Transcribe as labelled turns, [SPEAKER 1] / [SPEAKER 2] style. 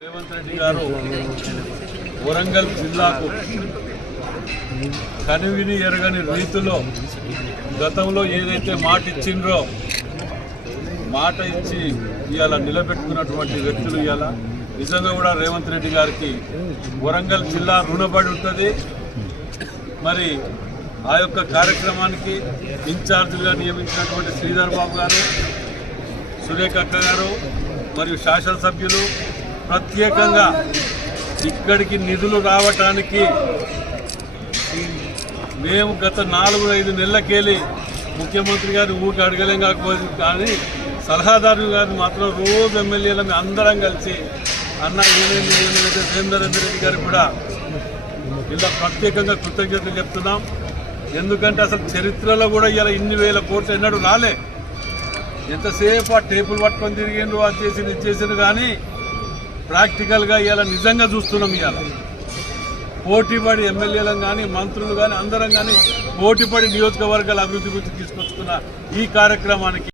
[SPEAKER 1] రేవంత్ రెడ్డి గారు వరంగల్ జిల్లాకు కనివిని ఎరగని రీతిలో గతంలో ఏదైతే మాట ఇచ్చిండ్రో మాట ఇచ్చి ఇవాళ నిలబెట్టుకున్నటువంటి వ్యక్తులు ఇవాళ నిజంగా కూడా రేవంత్ రెడ్డి గారికి వరంగల్ జిల్లా రుణపడి ఉంటుంది. మరి ఆ యొక్క కార్యక్రమానికి ఇన్ఛార్జిగా నియమించినటువంటి శ్రీధర్ బాబు గారు సురేఖ అక్క గారు మరియు శాసనసభ్యులు ప్రత్యేకంగా ఇక్కడికి నిధులు రావటానికి మేము గత నాలుగు ఐదు నెలలకెళ్ళి ముఖ్యమంత్రి గారిని ఊరికి అడగలేం కాకపోతే కానీ సలహాదారు గారు మాత్రం రోజు ఎమ్మెల్యేల మేము అందరం కలిసి అన్న ఏమైంది ఏమైతే దేవేందర్ రెడ్డి గారు కూడా ఇలా ప్రత్యేకంగా కృతజ్ఞతలు చెప్తున్నాం. ఎందుకంటే అసలు చరిత్రలో కూడా ఇలా ఇన్ని వేల కోట్లు ఎన్నడూ రాలే. ఎంతసేపు ఆ టేపులు పట్టుకొని తిరిగిండ్రు అది చేసి ఇది చేసిండ్రు కానీ ప్రాక్టికల్గా ఇవాళ నిజంగా చూస్తున్నాం ఇవాళ పోటీపడి ఎమ్మెల్యేలను కానీ మంత్రులు కానీ అందరం కానీ పోటీపడి నియోజకవర్గాల అభివృద్ధి గురించి తీసుకొచ్చుకున్న ఈ కార్యక్రమానికి